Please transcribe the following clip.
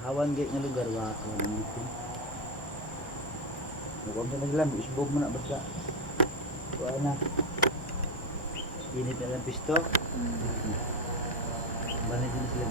hawan gate nga lugar wa walang ngipin. Huwag na naglam, isbog mo na basta. Kuha na. Init na lang pisto. Banay din sila.